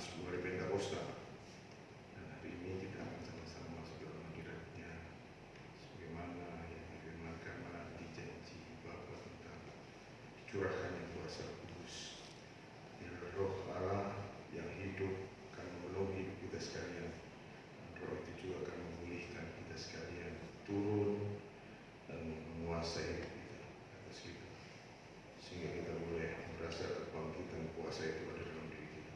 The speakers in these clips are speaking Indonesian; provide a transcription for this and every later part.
masuk hari Pentakosta. Dan hari ini kita akan sama-sama masuk dalam hadiratnya sebagaimana yang difirmankan melalui janji Bapa tentang curahkannya kuasa kudus. Biarlah Roh Allah yang hidup akan memenuhi hidup kita sekalian. Dan Roh itu juga akan memulihkan kita sekalian, turun dan menguasai hidup kita atas kita, sehingga kita boleh merasa kebangkitan kuasa itu ada dalam diri kita.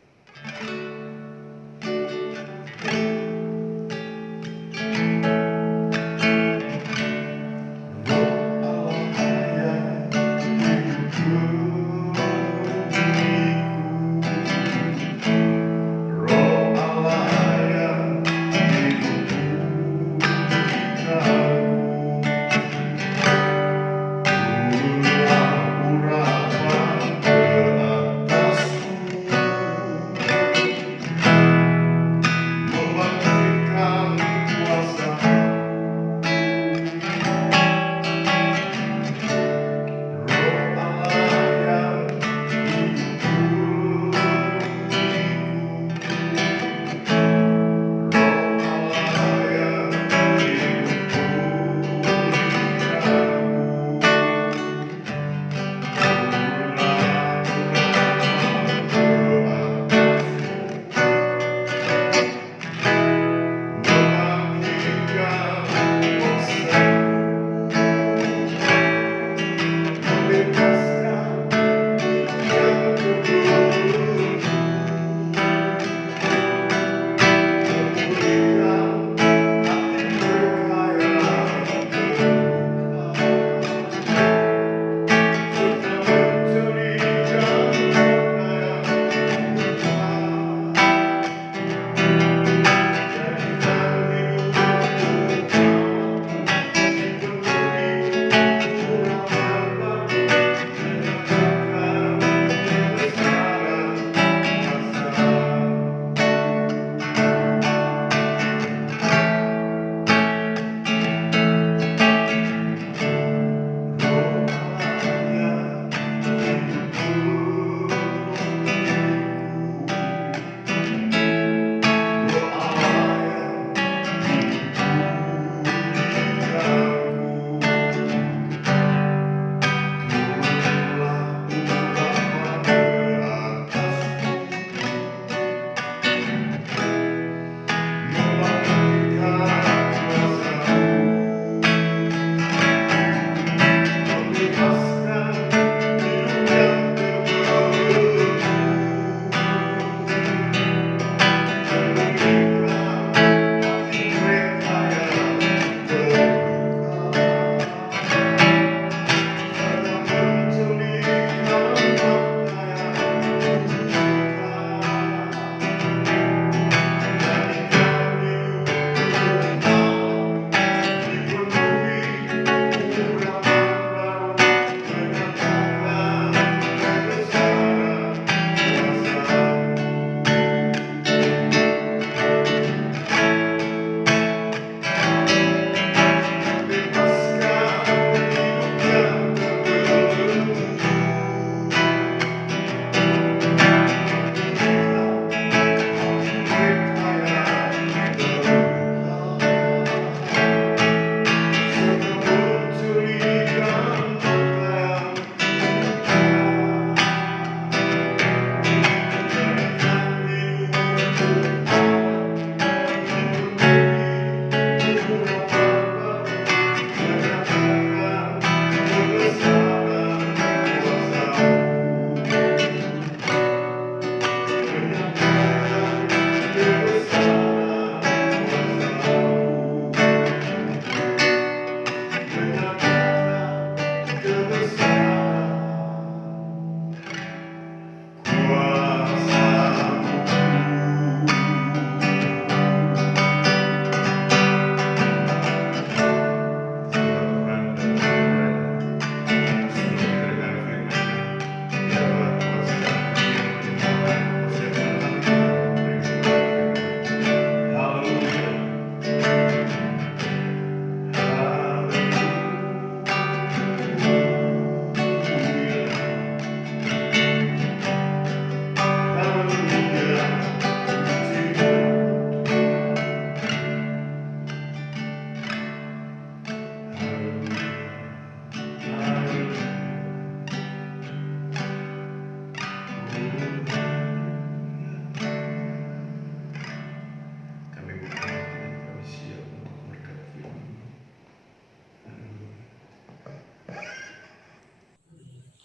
Roh Allah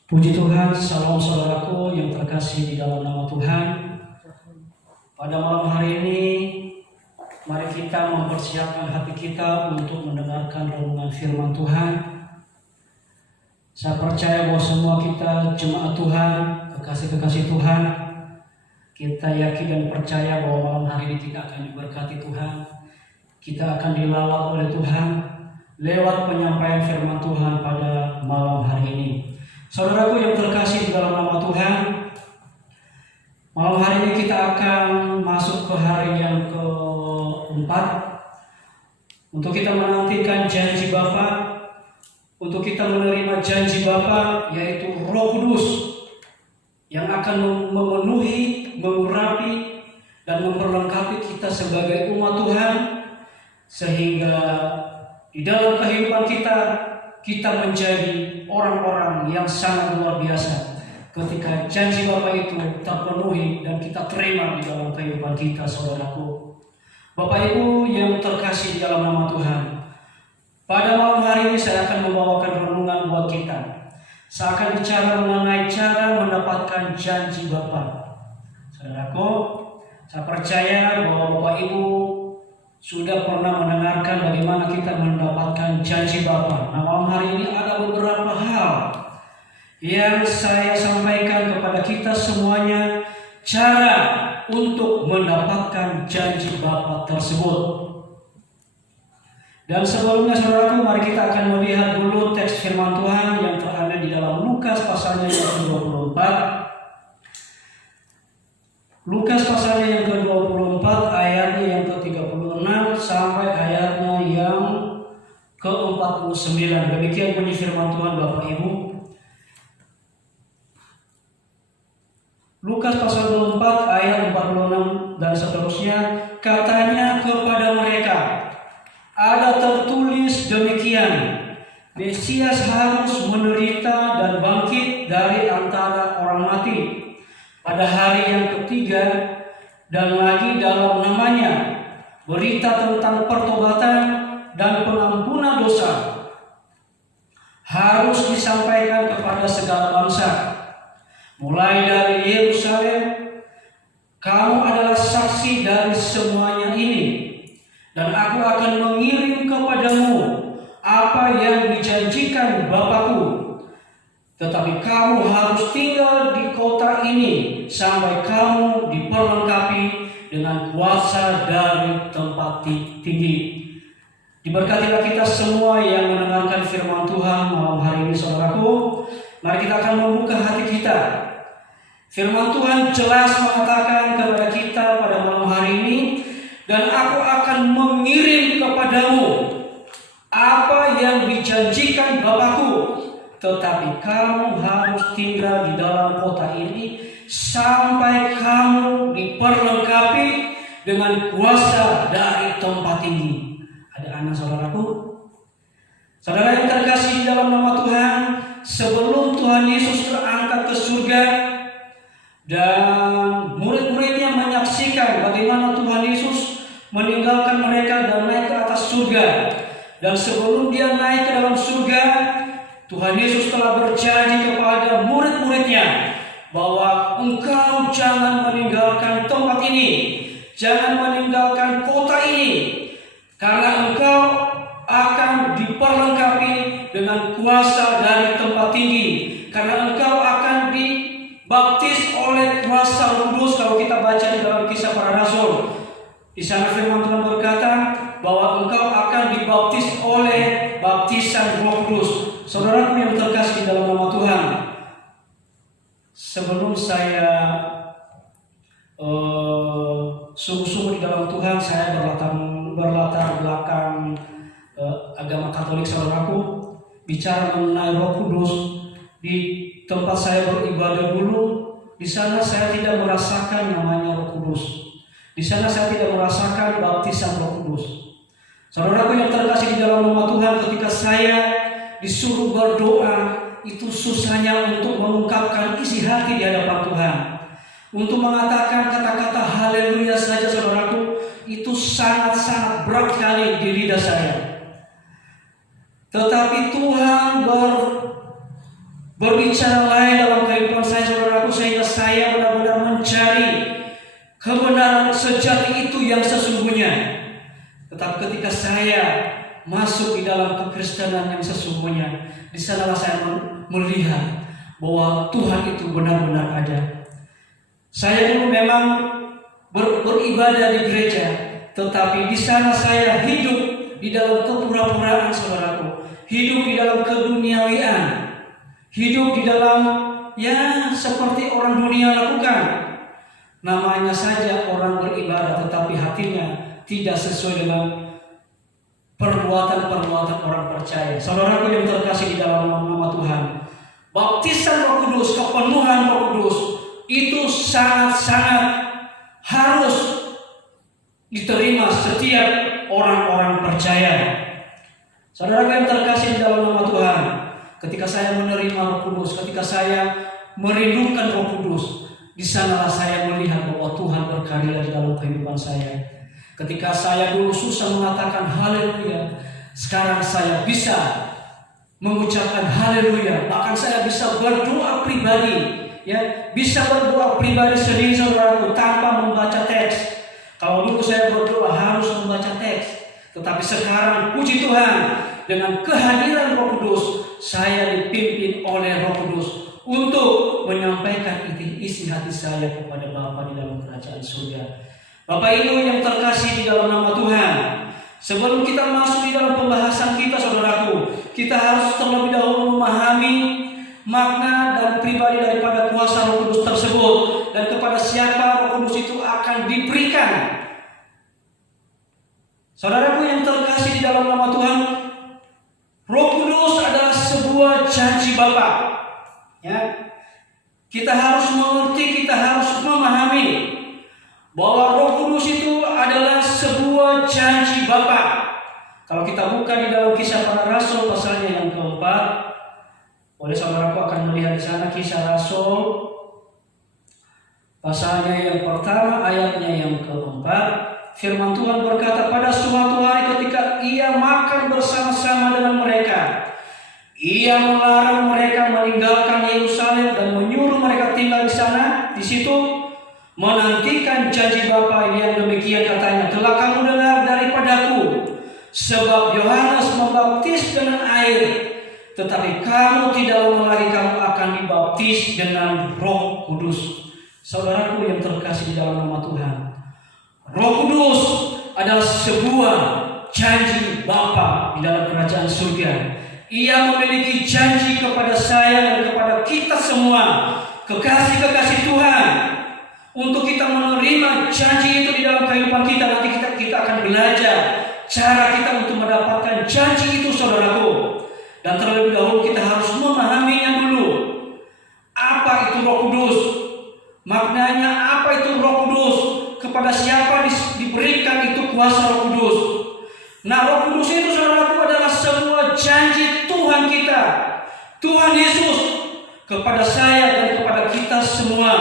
Puji Tuhan, salam saudaraku yang terkasih di dalam nama Tuhan. Pada malam hari ini, mari kita mempersiapkan hati kita untuk mendengarkan renungan firman Tuhan. Saya percaya bahwa semua kita jemaat Tuhan, kekasih-kekasih Tuhan, kita yakin dan percaya bahwa malam hari ini kita akan diberkati Tuhan. Kita akan dilalap oleh Tuhan lewat penyampaian firman Tuhan pada malam hari ini. Saudaraku yang terkasih di dalam nama Tuhan, malam hari ini kita akan masuk ke hari yang keempat untuk kita menantikan janji Bapa, untuk kita menerima janji Bapa, yaitu Roh Kudus yang akan memenuhi, mengurapi, dan memperlengkapi kita sebagai umat Tuhan, sehingga di dalam kehidupan kita menjadi orang-orang yang sangat luar biasa ketika janji Bapa itu terpenuhi dan kita terima di dalam kehidupan kita, saudaraku. Bapak Ibu yang terkasih di dalam nama Tuhan, pada malam hari ini saya akan membawakan renungan buat kita. Saya akan bicara mengenai cara mendapatkan janji Bapa. Saudaraku, saya percaya bahwa Bapak Ibu sudah pernah mendengarkan bagaimana kita mendapatkan janji Bapa. Nah, malam hari ini ada beberapa hal yang saya sampaikan kepada kita semuanya, cara untuk mendapatkan janji Bapa tersebut. Dan sebelumnya saudaraku, mari kita akan melihat dulu teks firman Tuhan yang terambil di dalam Lukas pasalnya yang ke-24. Lukas pasalnya yang ke-24 ayatnya yang ke-36 sampai ayatnya yang ke-49. Demikian bunyi firman Tuhan Bapak Ibu. Lukas pasal 24 ayat 46 dan seterusnya, katanya kepada mereka, ada tertulis demikian, Mesias harus menderita dan bangkit dari antara orang mati pada hari yang ketiga, dan lagi dalam namanya berita tentang pertobatan dan pengampunan dosa harus disampaikan kepada segala bangsa, mulai dari Yerusalem. Kamu adalah saksi dari semuanya ini, dan aku akan mengirim kepadamu apa yang dijanjikan Bapakku. Tetapi kamu harus tinggal di kota ini sampai kamu diperlengkapi dengan kuasa dari tempat tinggi. Diberkatilah kita semua yang mendengarkan firman Tuhan malam hari ini, saudaraku. Mari kita akan membuka hati kita. Firman Tuhan jelas mengatakan kepada kita pada malam hari ini, dan aku akan mengirim kepadamu apa yang dijanjikan Bapakku. Tetapi kamu harus tinggal di dalam kota ini sampai kamu diperlengkapi dengan kuasa dari tempat tinggi. Ada anak saudaraku? Saudara yang terkasih di dalam nama Tuhan, sebelum Tuhan Yesus terangkat ke surga dan murid-muridnya menyaksikan bagaimana Tuhan Yesus meninggalkan mereka dan naik ke atas surga, dan sebelum dia naik ke dalam surga, Tuhan Yesus telah berjanji kepada murid-muridnya bahwa engkau jangan meninggalkan tempat ini, jangan meninggalkan kota ini, karena engkau akan diperlengkapi dengan kuasa dari tempat tinggi, karena engkau akan dibaptis oleh kuasa Roh Kudus. Kalau kita baca di dalam Kisah Para Rasul, di sana firman Tuhan berkata bahwa engkau akan dibaptis oleh baptisan Roh Kudus. Saudaraku yang terkasih di dalam nama Tuhan, sebelum saya sungguh-sungguh di dalam Tuhan, saya berlatar belakang agama Katolik, saudaraku. Bicara mengenai Roh Kudus, di tempat saya beribadah dulu, di sana saya tidak merasakan namanya Roh Kudus. Di sana saya tidak merasakan baptisan Roh Kudus. Saudaraku yang terkasih di dalam nama Tuhan, ketika saya disuruh berdoa, itu susahnya untuk mengungkapkan isi hati di hadapan Tuhan. Untuk mengatakan kata-kata haleluya saja, saudaraku, itu sangat-sangat berat sekali di lidah saya. Tetapi Tuhan berbicara lain dalam kehidupan saya, saudaraku, sehingga saya benar-benar mencari kebenaran sejati itu yang sesungguhnya. Tetapi ketika saya masuk di dalam kekristenan yang sesungguhnya, di sanalah saya melihat bahwa Tuhan itu benar-benar ada. Saya dulu memang beribadah di gereja, tetapi di sana saya hidup di dalam kepura-puraan, saudaraku. Hidup di dalam keduniawian, hidup di dalam seperti orang dunia lakukan. Namanya saja orang beribadah, tetapi hatinya tidak sesuai dengan perbuatan-perbuatan orang percaya. Saudaraku yang terkasih di dalam nama Tuhan, baptisan Roh Kudus, kepenuhan Roh Kudus itu sangat-sangat harus diterima setiap orang-orang percaya. Saudaraku yang terkasih di dalam nama Tuhan, ketika saya menerima Roh Kudus, ketika saya merindukan Roh Kudus, di sanalah saya melihat bahwa Tuhan berkarya di dalam kehidupan saya. Ketika saya dulu susah mengatakan haleluya, sekarang saya bisa mengucapkan haleluya. Bahkan saya bisa berdoa pribadi, bisa berdoa pribadi sendiri, saudaraku, tanpa membaca teks. Kalau dulu saya berdoa harus membaca teks, tetapi sekarang puji Tuhan, dengan kehadiran Roh Kudus, saya dipimpin oleh Roh Kudus untuk menyampaikan isi hati saya kepada Bapa di dalam kerajaan surga. Bapak Ibu yang terkasih di dalam nama Tuhan, sebelum kita masuk di dalam pembahasan kita, saudaraku, kita harus terlebih dahulu memahami makna dan pribadi daripada kuasa Roh Kudus tersebut, dan kepada siapa Roh Kudus itu akan diberikan. Saudaraku yang terkasih di dalam nama Tuhan, Roh Kudus adalah sebuah janji Bapa. Kita harus mengerti, kita harus memahami bahwa Roh Kudus itu adalah sebuah janji Bapa. Kalau kita buka di dalam Kisah Para Rasul pasalnya yang keempat, oleh saudaraku akan melihat di sana Kisah Rasul pasalnya yang pertama ayatnya yang keempat. Firman Tuhan berkata, pada suatu hari ketika ia makan bersama-sama dengan mereka, ia melarang mereka meninggalkan Yerusalem dan menyuruh mereka tinggal di sana, di situ, menantikan janji Bapa yang demikian, katanya, telah kamu dengar daripadaku, sebab Yohanes membaptis dengan air, tetapi kamu tidak lama lagi kamu akan dibaptis dengan Roh Kudus. Saudaraku yang terkasih di dalam nama Tuhan, Roh Kudus adalah sebuah janji Bapa di dalam kerajaan surga. Ia memiliki janji kepada saya dan kepada kita semua, kekasih-kekasih Tuhan, untuk kita menerima janji itu di dalam kehidupan kita. Nanti kita akan belajar cara kita untuk mendapatkan janji itu, saudaraku. Dan terlebih dahulu kita harus memahaminya dulu. Apa itu Roh Kudus? Maknanya apa itu Roh Kudus? Kepada siapa diberikan itu kuasa Roh Kudus? Nah, Roh Kudus itu, saudaraku, adalah sebuah janji Tuhan kita, Tuhan Yesus, kepada saya dan kepada kita semua.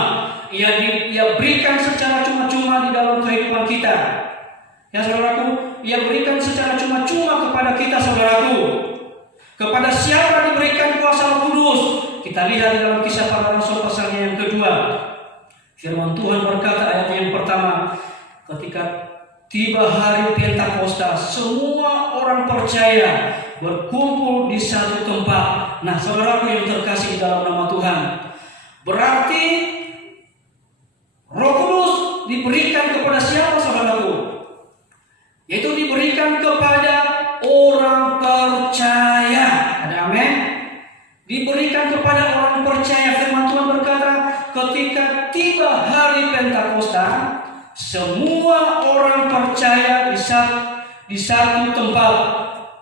Ia berikan secara cuma-cuma di dalam kehidupan kita. Ya, saudaraku, ia berikan secara cuma-cuma kepada kita, saudaraku. Kepada siapa diberikan kuasa Roh Kudus? Kita lihat di dalam Kisah Para Rasul pasalnya yang kedua. Firman Tuhan berkata ayat yang pertama, ketika tiba hari Pentakosta, semua orang percaya berkumpul di satu tempat. Nah, saudaraku yang terkasih di dalam nama Tuhan, berarti Roh Kudus diberikan kepada siapa, saudaraku? Yaitu diberikan kepada orang percaya. Ada amin? Diberikan kepada orang percaya. Firman Tuhan berkata, ketika tiba hari Pentakosta, semua orang percaya di satu tempat.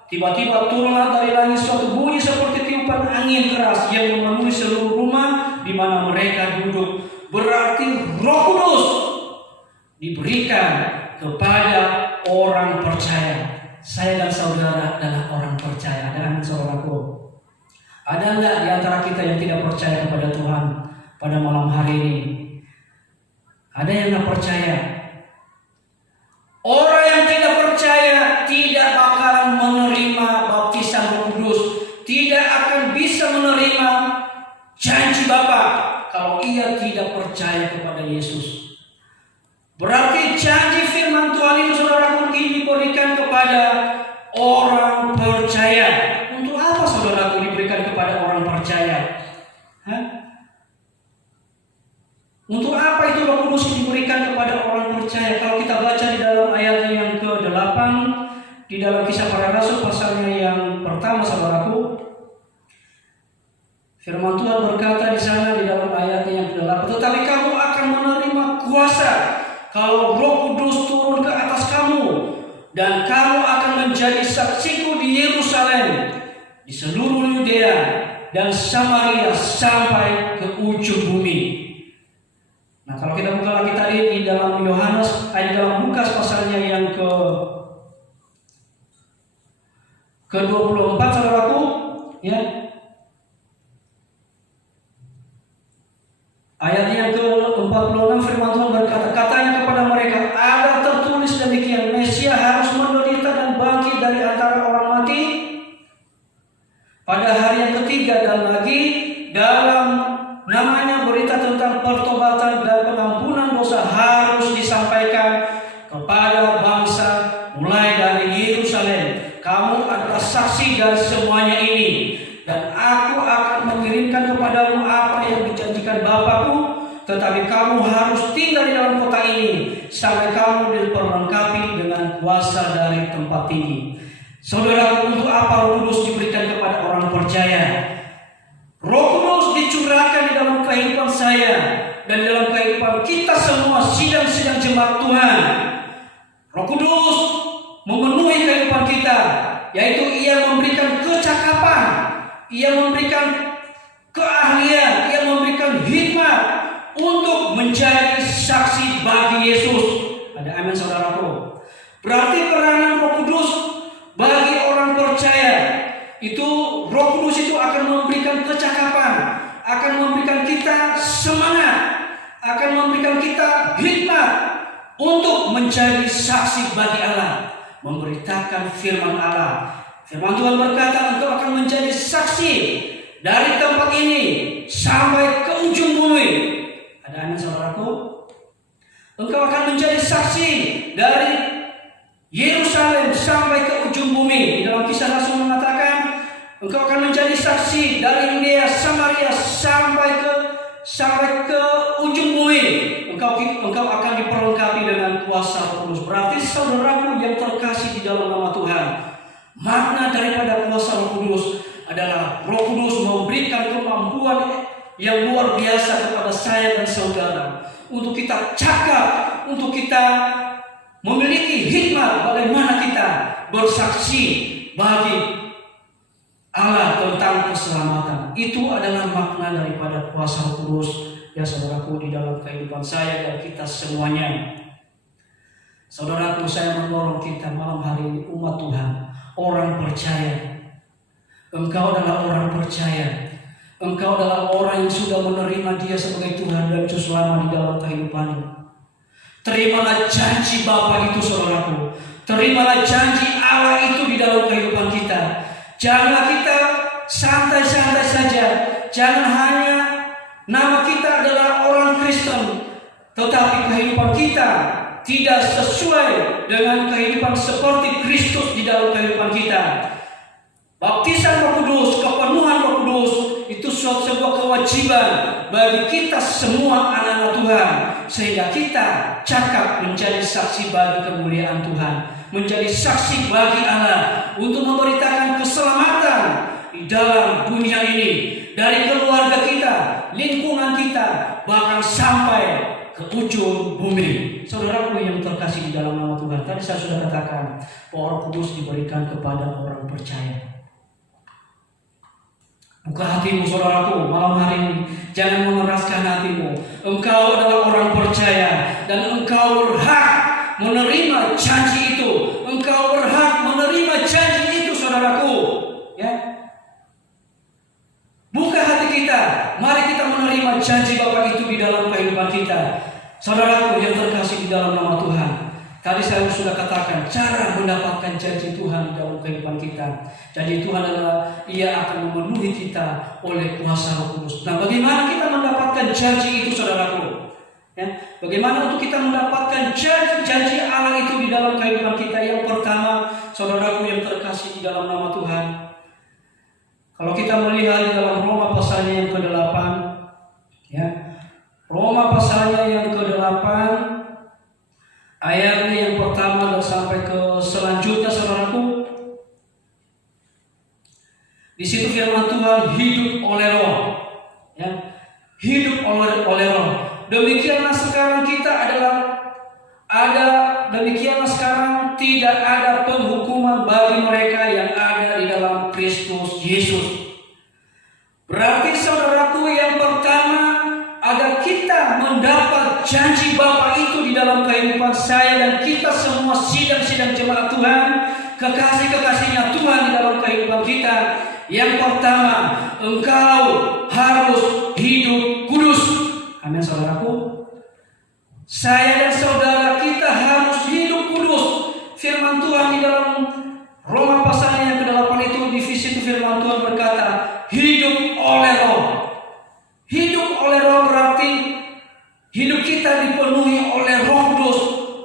Tiba-tiba turunlah dari langit suatu bunyi seperti tiupan angin keras yang memenuhi seluruh rumah di mana mereka duduk. Berarti Roh Kudus diberikan kepada orang percaya. Saya dan saudara adalah orang percaya. Dan saudaraku, ada enggak di antara kita yang tidak percaya kepada Tuhan pada malam hari ini? Ada yang tidak percaya? Orang yang tidak percaya tidak bakalan menerima baptisan Roh Kudus, tidak akan bisa menerima janji Bapa kalau ia tidak percaya kepada Yesus. Berarti janji firman Tuhan itu saudaraku ini diberikan kepada orang percaya. Untuk apa saudaraku diberikan kepada orang percaya? Untuk apa itu Roh Kudus diberikan kepada orang percaya? Kalau kita baca di dalam ayat yang ke-8 di dalam Kisah Para Rasul pasalnya yang pertama saudaraku, firman Tuhan berkata di sana di dalam ayat yang ke-8, tetapi kamu akan menerima kuasa kalau Roh Kudus turun ke atas kamu, dan kamu akan menjadi saksiku di Yerusalem, di seluruh Yudea dan Samaria sampai ke ujung bumi. Nah, kalau kita buka lagi tadi di dalam di dalam Lukas pasalnya yang ke-24 saudaraku, ya. Ayat yang ke-46 firman Tuhan berkata, katanya kepada mereka, ada tertulis demikian, Mesia harus menderita dan bangkit dari antara orang mati pada hari yang ketiga, dan lagi dalam namanya berita tentang pertobatan dan pengampunan dosa harus disampaikan kepada bangsa mulai dari Yerusalem. Kamu adalah saksi dari semuanya ini, dan aku akan mengirimkan kepadamu apa yang dijanjikan Bapakku, tetapi kamu harus tinggal di dalam kota ini sampai kamu diperlengkapi dengan kuasa dari tempat tinggi. Saudara, untuk apa Roh Kudus diberikan kepada orang percaya? Roh Kudus dicurahkan di dalam kehidupan saya dan dalam kehidupan kita semua sidang-sidang jemaat Tuhan. Roh Kudus memenuhi kehidupan kita, yaitu Ia memberikan kecakapan, Ia memberikan keahlian, Ia memberikan hikmat untuk menjadi saksi bagi Yesus. Ada amin saudaraku. Berarti peranan Roh Kudus bagi orang percaya itu, Roh Kudus itu akan memberikan kecakapan, akan memberikan kita semangat, akan memberikan kita hikmat untuk menjadi saksi bagi Allah, memberitakan firman Allah. Firman Tuhan berkata, engkau akan menjadi saksi dari tempat ini sampai ke ujung bumi. Ada amin saudaraku. Engkau akan menjadi saksi dari Yerusalem sampai ke ujung bumi. Di dalam Kisah Rasul mengatakan, engkau akan menjadi saksi dari Yudea, Samaria sampai ke ujung bumi. Engkau akan diperlengkapi dengan kuasa Roh Kudus. Berarti saudaraku yang terkasih di dalam nama Tuhan, makna daripada kuasa Roh Kudus adalah Roh Kudus memberikan kemampuan yang luar biasa kepada saya dan saudara untuk kita cakap, untuk kita memiliki hikmat bagaimana kita bersaksi bagi Allah tentang keselamatan. Itu adalah makna daripada kuasa Roh Kudus, ya saudaraku, di dalam kehidupan saya dan kita semuanya. Saudaraku, saya mendorong kita malam hari ini, umat Tuhan, orang percaya. Engkau adalah orang percaya. Engkau adalah orang yang sudah menerima Dia sebagai Tuhan dan Juru Selamat di dalam kehidupanmu. Terimalah janji Bapa itu saudaraku. Terimalah janji Allah itu di dalam kehidupan kita. Janganlah kita santai-santai saja. Jangan hanya nama kita adalah orang Kristen, tetapi kehidupan kita tidak sesuai dengan kehidupan seperti Kristus di dalam kehidupan kita. Baptisan Roh Kudus, kepenuhan Roh Kudus itu sebuah kewajiban bagi kita semua anak-anak Tuhan, sehingga kita cakap menjadi saksi bagi kemuliaan Tuhan, menjadi saksi bagi Allah untuk memberitakan keselamatan di dalam dunia ini, dari keluarga kita, lingkungan kita, bahkan sampai ke ujung bumi. Saudaraku yang terkasih di dalam nama Tuhan, tadi saya sudah katakan bahwa Roh Kudus diberikan kepada orang percaya. Buka hatimu saudaraku malam hari ini. Jangan mengeraskan hatimu. Engkau adalah orang percaya dan engkau berhak menerima janji itu. Engkau berhak menerima janji itu saudaraku. Ya. Buka hati kita. Mari kita menerima janji Bapa itu di dalam kehidupan kita. Saudaraku yang terkasih di dalam nama Tuhan. Tadi saya sudah katakan cara mendapatkan janji Tuhan dalam kehidupan kita. Janji Tuhan adalah Ia akan memenuhi kita oleh kuasa Roh Kudus. Nah, bagaimana kita mendapatkan janji itu, saudaraku? Ya, bagaimana untuk kita mendapatkan janji Allah itu di dalam kehidupan kita? Yang pertama, saudaraku yang terkasih di dalam nama Tuhan, kalau kita melihat di dalam Roma pasalnya yang ke-8, ya, Roma pasalnya yang ke-8, ayatnya yang pertama dan sampai ke selanjutnya, saudaraku. Di situ firman Tuhan, hidup oleh Roh, ya, hidup oleh Roh. Demikianlah sekarang kita demikianlah sekarang tidak ada penghukuman bagi mereka yang ada di dalam Kristus Yesus. Berarti saudaraku, yang pertama, agar kita mendapat janji Bapa itu di dalam kehidupan saya dan kita semua sidang-sidang jemaat Tuhan, kekasih-kekasihnya Tuhan di dalam kehidupan kita. Yang pertama, engkau harus hidup kudus. Amin, saudaraku. Saya dan saudara kita harus hidup kudus. Firman Tuhan di dalam Roma pasalnya yang ke-8 itu, di situ firman Tuhan berkata, hidup oleh Roh. Hidup oleh Roh berarti hidup kita dipenuhi oleh Roh Kudus.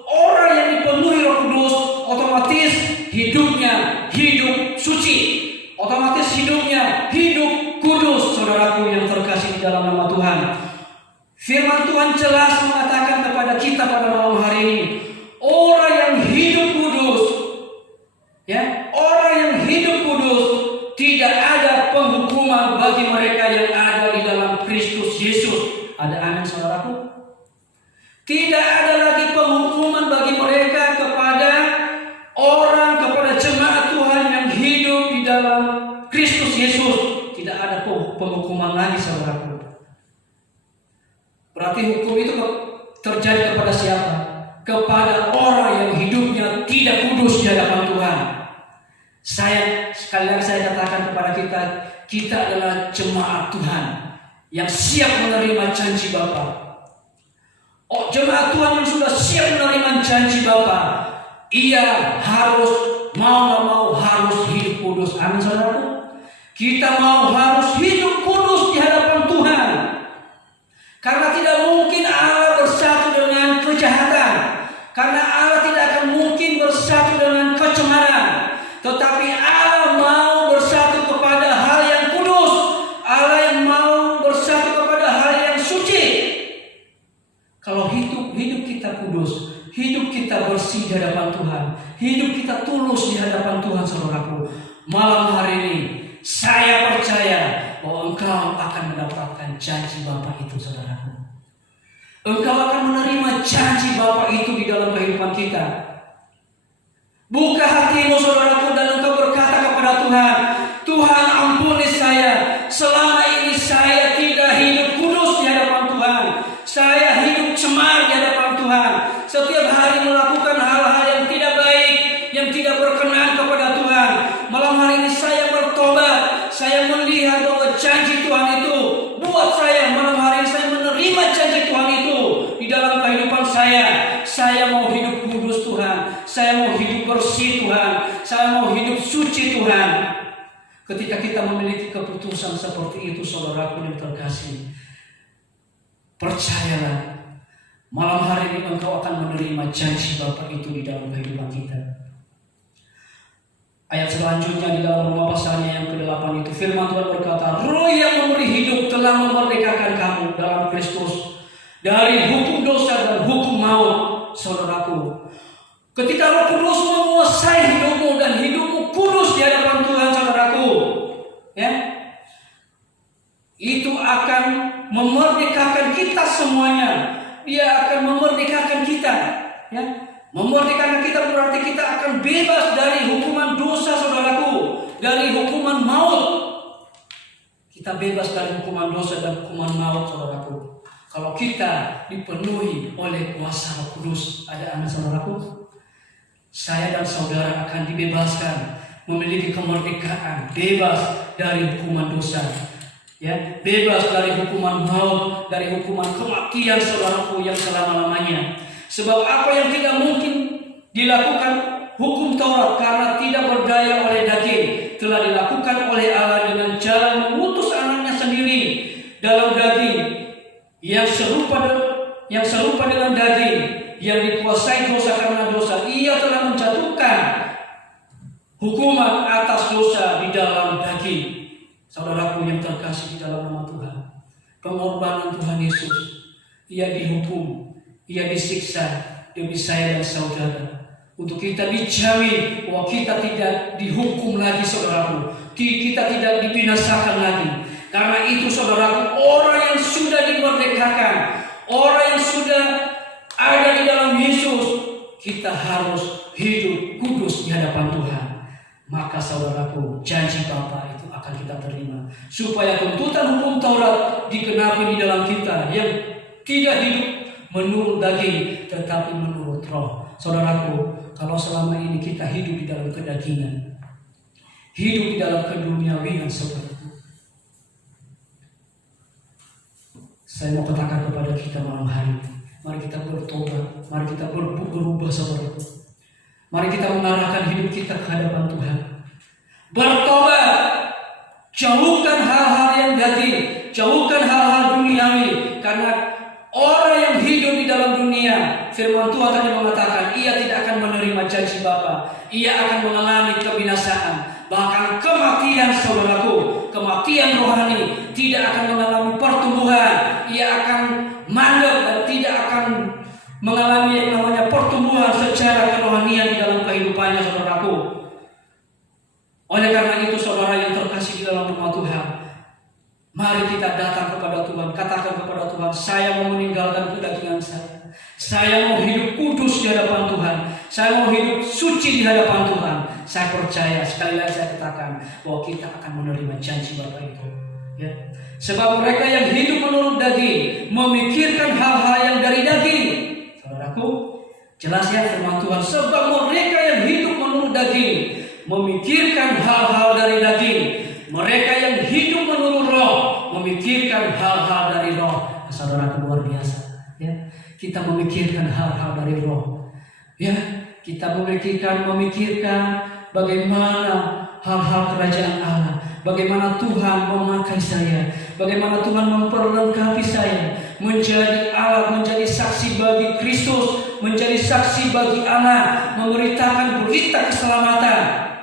Orang yang dipenuhi Roh Kudus otomatis hidupnya hidup suci, otomatis hidupnya hidup kudus. Saudaraku yang terkasih di dalam nama Tuhan, firman Tuhan jelas mengatakan kepada kita pada malam hari ini, orang yang hidup kudus, ya, orang yang hidup kudus, tidak ada penghukuman bagi mereka yang ada di dalam Kristus Yesus. Ada amin, saudaraku? Tidak ada lagi penghukuman bagi mereka kepada jemaat Tuhan yang hidup di dalam Kristus Yesus. Tidak ada penghukuman lagi, saudaraku. Berarti hukum itu terjadi kepada siapa? Kepada orang yang hidupnya tidak kudus di hadapan Tuhan. Sekali lagi saya katakan kepada kita adalah jemaat Tuhan yang siap menerima janji Bapa. Jemaat Tuhan yang sudah siap menerima janji Bapa, ia harus mau harus hidup kudus. Amin, saudaraku. Kita harus hidup kudus di hadapan Tuhan. Karena tidak mungkin Allah bersatu dengan kejahatan. Karena Allah tidak akan mungkin bersatu dengan kecemaran. Tetapi Allah mau bersatu kepada hal yang kudus. Allah yang mau bersatu kepada hal yang suci. Kalau hidup kita kudus, hidup kita bersih di hadapan Tuhan, hidup kita tulus di hadapan Tuhan, saudaraku, malam hari ini saya percaya bahwa engkau akan mendapatkan janji Bapa itu, saudaraku. Engkau akan menerima janji Bapa itu di dalam kehidupan kita. Buka hatimu, saudaraku, dan engkau berkata kepada Tuhan, Tuhan, ampuni saya. Selama ini saya tidak hidup kudus di hadapan Tuhan. Saya hidup cemar di hadapan Tuhan. Setiap hari melakukan hal-hal yang tidak baik, yang tidak berkenan kepada Tuhan. Malam hari ini saya bertobat. Saya melihat bahwa janji Tuhan itu buat saya. Malam hari ini saya menerima janji Tuhan itu di dalam kehidupan saya. Saya mau hidup kudus, Tuhan. Saya mau hidup bersih, Tuhan. Saya mau hidup suci, Tuhan. Ketika kita memiliki keputusan seperti itu, saudaraku yang terkasih, percayalah, malam hari ini engkau akan menerima janji Bapa itu di dalam kehidupan kita. Ayat selanjutnya di dalam Roma pasalnya yang ke-8 itu, firman Tuhan berkata, Roh yang memberi hidup telah memerdekakan kamu dalam Kristus dari hukum dosa dan hukum maut. Saudaraku, ketika Roh Kudus menguasai hidupmu dan hidupmu kudus di hadapan Tuhan, saudaraku, ya, itu akan memerdekakan kita semuanya. Dia akan memerdekakan kita, ya. Memerdekakan kita berarti kita akan bebas dari hukuman dosa, saudaraku, dari hukuman maut. Kita bebas dari hukuman dosa dan hukuman maut, saudaraku, kalau kita dipenuhi oleh kuasa Roh Kudus. Ada anak, saudaraku? Saya dan saudara akan dibebaskan, memiliki kemerdekaan, bebas dari hukuman dosa, ya, bebas dari hukuman maut, dari hukuman kematian, saudaraku, yang selama-lamanya. Sebab apa yang tidak mungkin dilakukan hukum Taurat karena tidak berdaya oleh daging, telah dilakukan oleh Allah dengan jalan mengutus anaknya sendiri dalam daging yang serupa dengan daging, yang dikuasai dosa karena dosa. Ia telah menjatuhkan hukuman atas dosa di dalam daging. Saudaraku yang terkasih di dalam nama Tuhan, pengorbanan Tuhan Yesus, ia dihukum, ia disiksa demi saya dan saudara, untuk kita dijamin bahwa kita tidak dihukum lagi, saudaraku. Kita tidak dibinasakan lagi. Karena itu, saudaraku, orang yang sudah dimerdekakan, orang yang sudah ada di dalam Yesus, kita harus hidup kudus di hadapan Tuhan. Maka saudaraku, janji Bapa itu akan kita terima, supaya tuntutan hukum Taurat digenapi di dalam kita, yang tidak hidup menurut daging tetapi menurut roh. Saudaraku, kalau selama ini kita hidup di dalam kedagingan, hidup di dalam keduniawian, saudaraku, saya mau katakan kepada kita malam hari, mari kita bertobat, mari kita berubah, saudaraku. Mari kita mengarahkan hidup kita ke hadapan Tuhan. Bertobat, jauhkan hal-hal yang daging, jauhkan hal-hal duniawi. Karena orang yang hidup di dalam dunia, firman Tuhan tadi mengatakan, ia tidak akan menerima janji Bapa. Ia akan mengalami kebinasaan, bahkan kematian, saudaraku. Kematian rohani, tidak akan mengalami pertumbuhan. Ia akan mandek dan tidak akan mengalami yang namanya pertumbuhan secara kerohanian di dalam kehidupannya, saudaraku. Oleh karena itu, saudara yang terkasih di dalam nama Tuhan, mari kita datang kepada Tuhan. Katakan kepada Tuhan, saya mau meninggalkan kedagingan saya. Saya mau hidup kudus di hadapan Tuhan. Saya mau hidup suci di hadapan Tuhan. Saya percaya, sekali lagi saya katakan, bahwa kita akan menerima janji Bapa itu. Ya. Sebab mereka yang hidup menurut daging memikirkan hal-hal yang dari daging. Saudaraku, jelas ya firman Tuhan. Sebab mereka yang hidup menurut daging memikirkan hal-hal dari daging. Mereka yang hidup menurut roh memikirkan hal-hal dari roh. Saudaraku, luar biasa. Ya, kita memikirkan hal-hal dari roh. Ya, kita memikirkan bagaimana hal-hal kerajaan Allah. Bagaimana Tuhan memakai saya, bagaimana Tuhan memperlengkapi saya menjadi alat, menjadi saksi bagi Kristus, menjadi saksi bagi Allah, memberitakan berita keselamatan.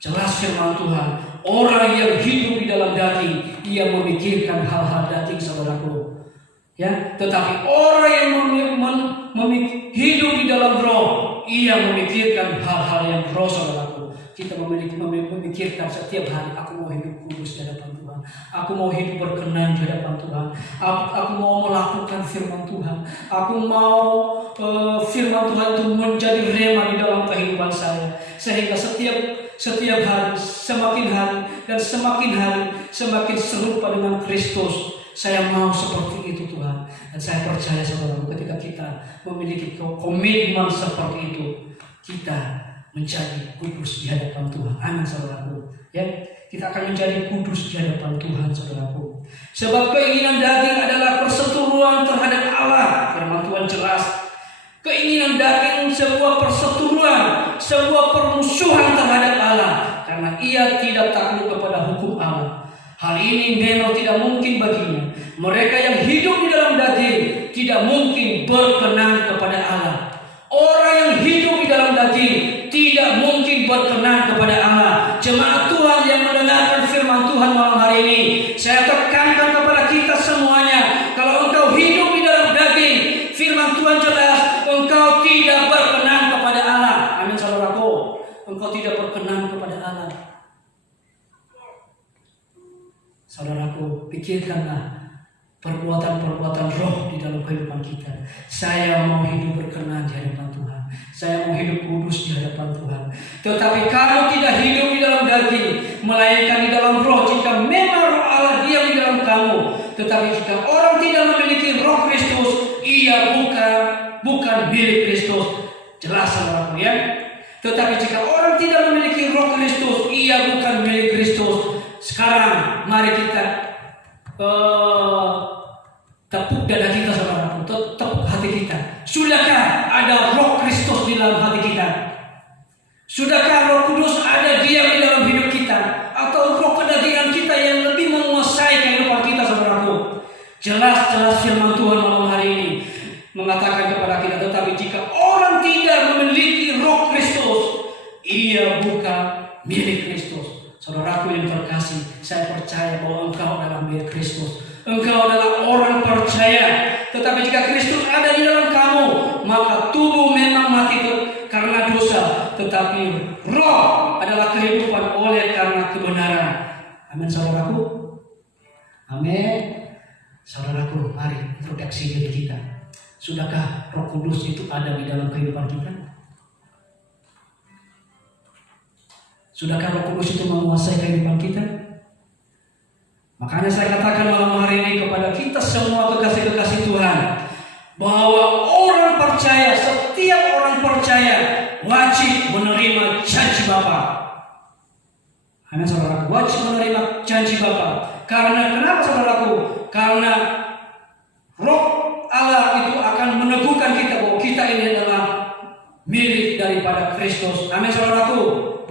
Jelas firman Tuhan, orang yang hidup di dalam daging, ia memikirkan hal-hal daging, saudaraku. Ya, tetapi orang yang hidup di dalam roh, ia memikirkan hal-hal yang roh, saudaraku. Kita memikirkan setiap hari, aku mau hidup kudus di hadapan Tuhan. Aku mau hidup berkenan di hadapan Tuhan. Aku mau melakukan firman Tuhan. Aku mau firman Tuhan itu menjadi rema di dalam kehidupan saya. Sehingga setiap hari, semakin hari, semakin serupa dengan Kristus. Saya mau seperti itu, Tuhan. Dan saya percaya, saudara, ketika kita memiliki komitmen seperti itu, kita menjadi kudus di hadapan Tuhan. Amin, saudaraku. Ya, kita akan menjadi kudus di hadapan Tuhan, saudaraku. Sebab keinginan daging adalah perseteruan terhadap Allah. Firman Tuhan jelas. Keinginan daging sebuah perseteruan, sebuah permusuhan terhadap Allah, karena ia tidak takluk kepada hukum Allah. Hal ini memang tidak mungkin baginya. Mereka yang hidup di dalam daging tidak mungkin berkenan kepada Allah. Orang yang hidup di dalam daging tidak mungkin berkenan kepada Allah. Jemaat Tuhan yang mendengarkan firman Tuhan malam hari ini, saya tekankan kepada kita semuanya, kalau engkau hidup di dalam daging, firman Tuhan jelas, engkau tidak berkenan kepada Allah. Amin, saudaraku. Engkau tidak berkenan kepada Allah. Saudaraku, pikirkanlah perbuatan-perbuatan roh di dalam kehidupan kita. Saya mau hidup berkenan di hadapan Tuhan. Saya mau hidup kudus di hadapan Tuhan. Tetapi kamu tidak hidup di dalam daging, melainkan di dalam roh. Jika memang roh Allah diam di dalam kamu. Tetapi jika orang tidak memiliki roh Kristus, ia bukan milik Kristus. Jelas, saudaraku, ya. Tetapi jika orang tidak memiliki roh Kristus, ia bukan milik Kristus. Sekarang mari kita tepuk dada kita, saudaraku, tepuk hati kita. Sudahkah ada roh Kristus di dalam hati kita? Sudahkah Roh Kudus ada diam di dalam hidup kita, atau roh kedagingan kita yang lebih menguasai kehidupan kita, saudaraku? Jelas-jelas firman Tuhan malam hari ini mengatakan kepada kita, tetapi jika orang tidak memiliki Roh Kristus, ia bukan milik Kristus. Saudaraku yang terkasih, saya percaya bahwa engkau adalah milik Kristus. Engkau adalah orang percaya. Tetapi jika Kristus ada di dalam kamu, maka tubuh memang mati karena dosa, tetapi roh adalah kehidupan oleh karena kebenaran. Amin, saudaraku. Amin. Saudaraku, mari introduksi diri kita. Sudahkah Roh Kudus itu ada di dalam kehidupan kita? Sudahkah Roh Kudus itu menguasai kehidupan kita? Makanya saya katakan malam hari ini kepada kita semua kekasih-kekasih Tuhan, bahwa orang percaya, setiap orang percaya wajib menerima janji Bapa. Amin, saudaraku, wajib menerima janji Bapa. Karena kenapa, saudaraku? Karena Roh Allah itu akan meneguhkan kita bahwa kita ini adalah milik daripada Kristus. Amin, saudaraku,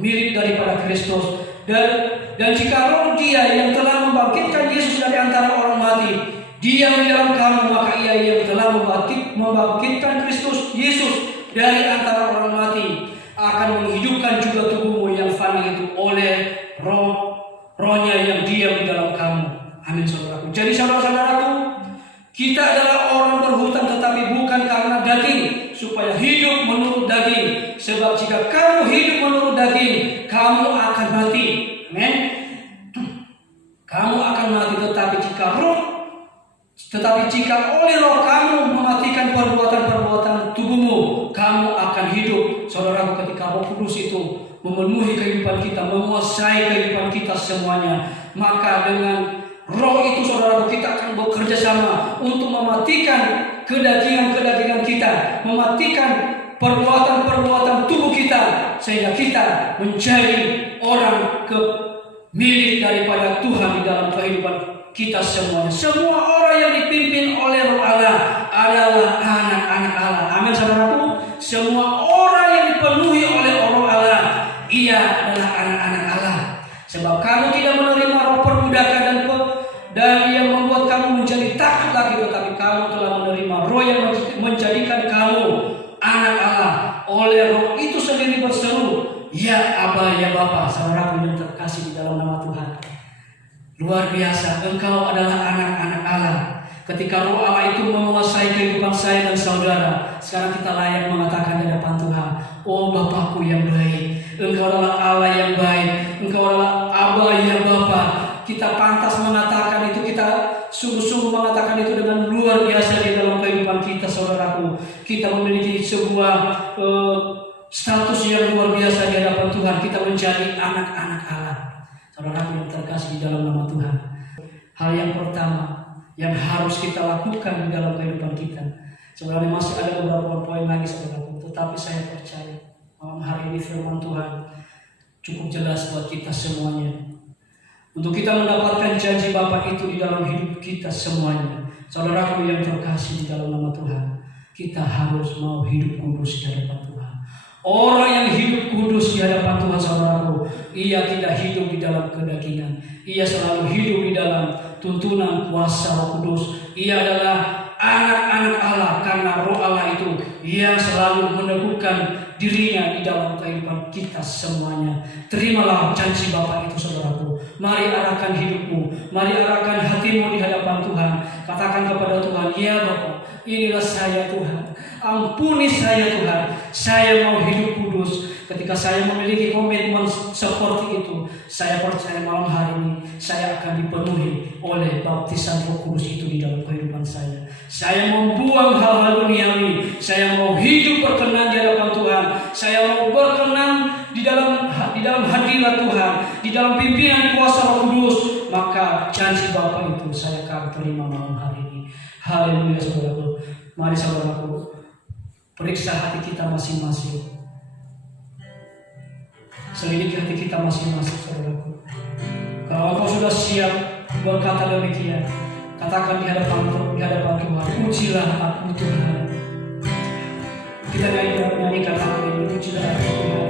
milik daripada Kristus. Dan jika roh Dia yang telah membangkitkan Yesus dari antara orang mati diam di dalam kamu, maka Ia yang telah membangkitkan Kristus Yesus dari antara orang mati akan menghidupkan juga tubuhmu yang fana itu oleh rohnya yang diam di dalam kamu. Amin, saudaraku. Jadi saudara-saudaraku, kita adalah orang berhutang, tetapi bukan karena daging, supaya hidup menurut daging. Sebab jika kamu hidup menurut daging, kamu akan mati. Amin. Kamu akan mati, tetapi jika oleh roh kamu mematikan perbuatan-perbuatan tubuhmu, kamu akan hidup. Saudaraku, ketika Roh Kudus itu memenuhi kehidupan kita, menguasai kehidupan kita semuanya, maka dengan roh itu, saudaraku, kita akan bekerja sama untuk mematikan kedagingan-kedagingan kita, mematikan perbuatan-perbuatan tubuh kita, sehingga kita menjadi orang milik daripada Tuhan di dalam kehidupan kita semuanya. Semua orang yang dipimpin oleh Roh Allah adalah anak-anak Allah. Amin, saudaraku. Semua orang yang dipenuhi oleh Roh Allah, ia adalah anak-anak Allah. Sebab kamu tidak menerima roh perbudakan dan yang membuat kamu menjadi takut lagi, tetapi kamu telah menerima roh yang menjadikan kamu anak Allah. Oleh roh itu sendiri berseru, ya Aba, ya Bapa. Saudaraku yang terkasih di dalam nama Tuhan, luar biasa, engkau adalah anak-anak Allah. Ketika roh Allah itu menguasai kehidupan saya dan saudara, sekarang kita layak mengatakan di hadapan Tuhan, oh Bapakku yang baik, engkau adalah Allah yang baik, engkau adalah Aba, ya Bapa. Kita pantas mengatakan itu, kita sungguh-sungguh mengatakan itu dengan luar biasa di dalam kehidupan kita, saudaraku. Kita memiliki sebuah status yang luar biasa di hadapan Tuhan. Kita menjadi anak-anak Allah. Saudaraku yang terkasih di dalam nama Tuhan, hal yang pertama yang harus kita lakukan di dalam kehidupan kita, sebenarnya masih ada beberapa poin lagi, saudaraku, tetapi saya percaya malam hari ini firman Tuhan cukup jelas buat kita semuanya, untuk kita mendapatkan janji Bapa itu di dalam hidup kita semuanya. Saudaraku yang terkasih di dalam nama Tuhan, kita harus mau hidup kudus di hadapan Tuhan. Orang yang hidup kudus di hadapan Tuhan, saudaraku, ia tidak hidup di dalam kedagingan. Ia selalu hidup di dalam tuntunan kuasa Roh Kudus. Ia adalah anak-anak Allah, karena Roh Allah itu yang selalu meneguhkan dirinya di dalam kehidupan kita semuanya. Terimalah janji Bapa itu, saudaraku. Mari arahkan hidupmu, mari arahkan hatimu di hadapan Tuhan. Katakan kepada Tuhan, ya Bapa, inilah saya Tuhan. Ampuni saya Tuhan. Saya mau hidup kudus. Ketika saya memiliki komitmen seperti itu, saya percaya malam hari ini saya akan dipenuhi oleh baptisan Roh Kudus itu di dalam kehidupan saya. Saya membuang hal-hal duniawi. Saya mau hidup berkenan di hadapan Tuhan. Saya mau berkenan di dalam hadirat Tuhan, di dalam pimpinan kuasa Roh Kudus. Maka janji Bapa itu saya akan terima malam hari ini. Haleluya, saudaraku. Mari saudaraku, periksa hati kita masing-masing. Selidiki hati kita masing-masing, saudaraku. Kalau engkau sudah siap berkata demikian, katakan di hadapan Tuhan, ujilah aku Tuhan. Kita nyanyikan lagu ini, ujilah aku Tuhan.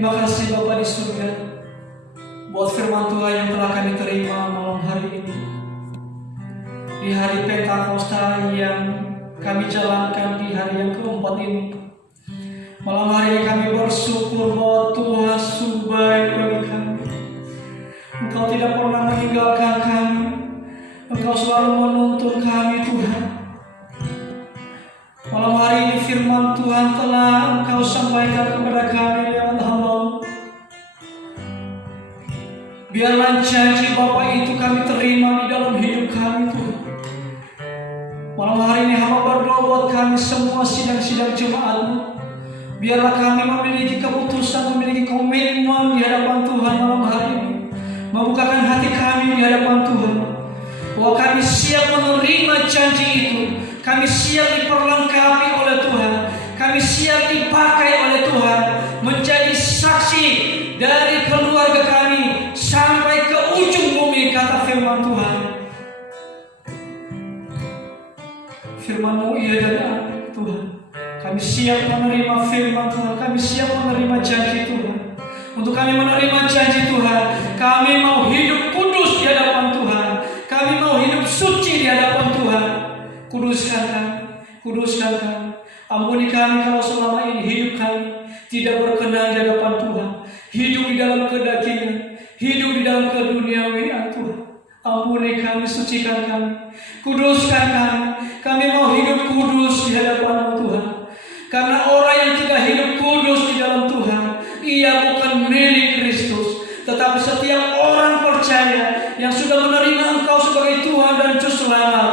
Terima kasih Bapa di surga buat firman Tuhan yang telah kami terima malam hari ini. Di hari Pentakosta yang kami jalankan di hari yang keempat ini. Malam hari ini kami bersyukur bahwa Tuhan sungguh baik bagi kami. Engkau tidak pernah meninggalkan kami. Engkau selalu menuntun kami Tuhan. Malam hari ini firman Tuhan telah Engkau sampaikan kepada kami lewat hamba. Biarlah janji Bapa itu kami terima di dalam hidup kami Tuhan. Malam hari ini hamba berdoa buat kami semua sidang-sidang jemaat-Mu. Biarlah kami memiliki keputusan, memiliki komitmen di hadapan Tuhan malam hari ini. Membukakan hati kami di hadapan Tuhan. Bahwa kami siap menerima janji itu. Kami siap diperlengkapi oleh Tuhan. Kami siap dipakai oleh Tuhan. Menjadi saksi dari keluarga kami sampai ke ujung bumi, kata firman Tuhan. Firman-Mu iya dan amin Tuhan. Kami siap menerima firman Tuhan. Kami siap menerima janji Tuhan. Untuk kami menerima janji Tuhan, kami mau hidup kudus di hadapan Tuhan. Kami mau hidup suci di hadapan Tuhan. Kuduskan kami, kuduskan kami. Ampuni kami kalau selama ini hidup kami tidak berkenan di hadapan Tuhan. Hidup di dalam kedagingan, hidup di dalam keduniawian Tuhan. Ampuni kami, sucikan kami, kuduskan kami. Kami mau hidup kudus di hadapan-Mu Tuhan. Karena orang yang tidak hidup kudus di dalam Tuhan, ia bukan milik Kristus. Tetapi setiap orang percaya yang sudah menerima Engkau sebagai Tuhan dan Juru Selamat,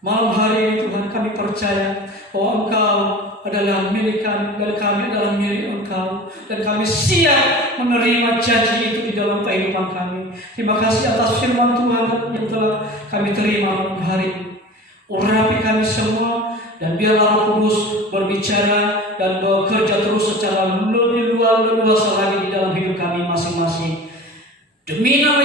malam hari ini Tuhan kami percaya bahwa Engkau adalah milik kami dan kami adalah milik Engkau. Dan kami siap menerima janji itu di dalam kehidupan kami. Terima kasih atas firman Tuhan yang telah kami terima malam hari ini. Urapi kami semua dan biarlah Roh Kudus berbicara dan bekerja terus secara lebih luas lagi di dalam hidup kami masing-masing. Demi nama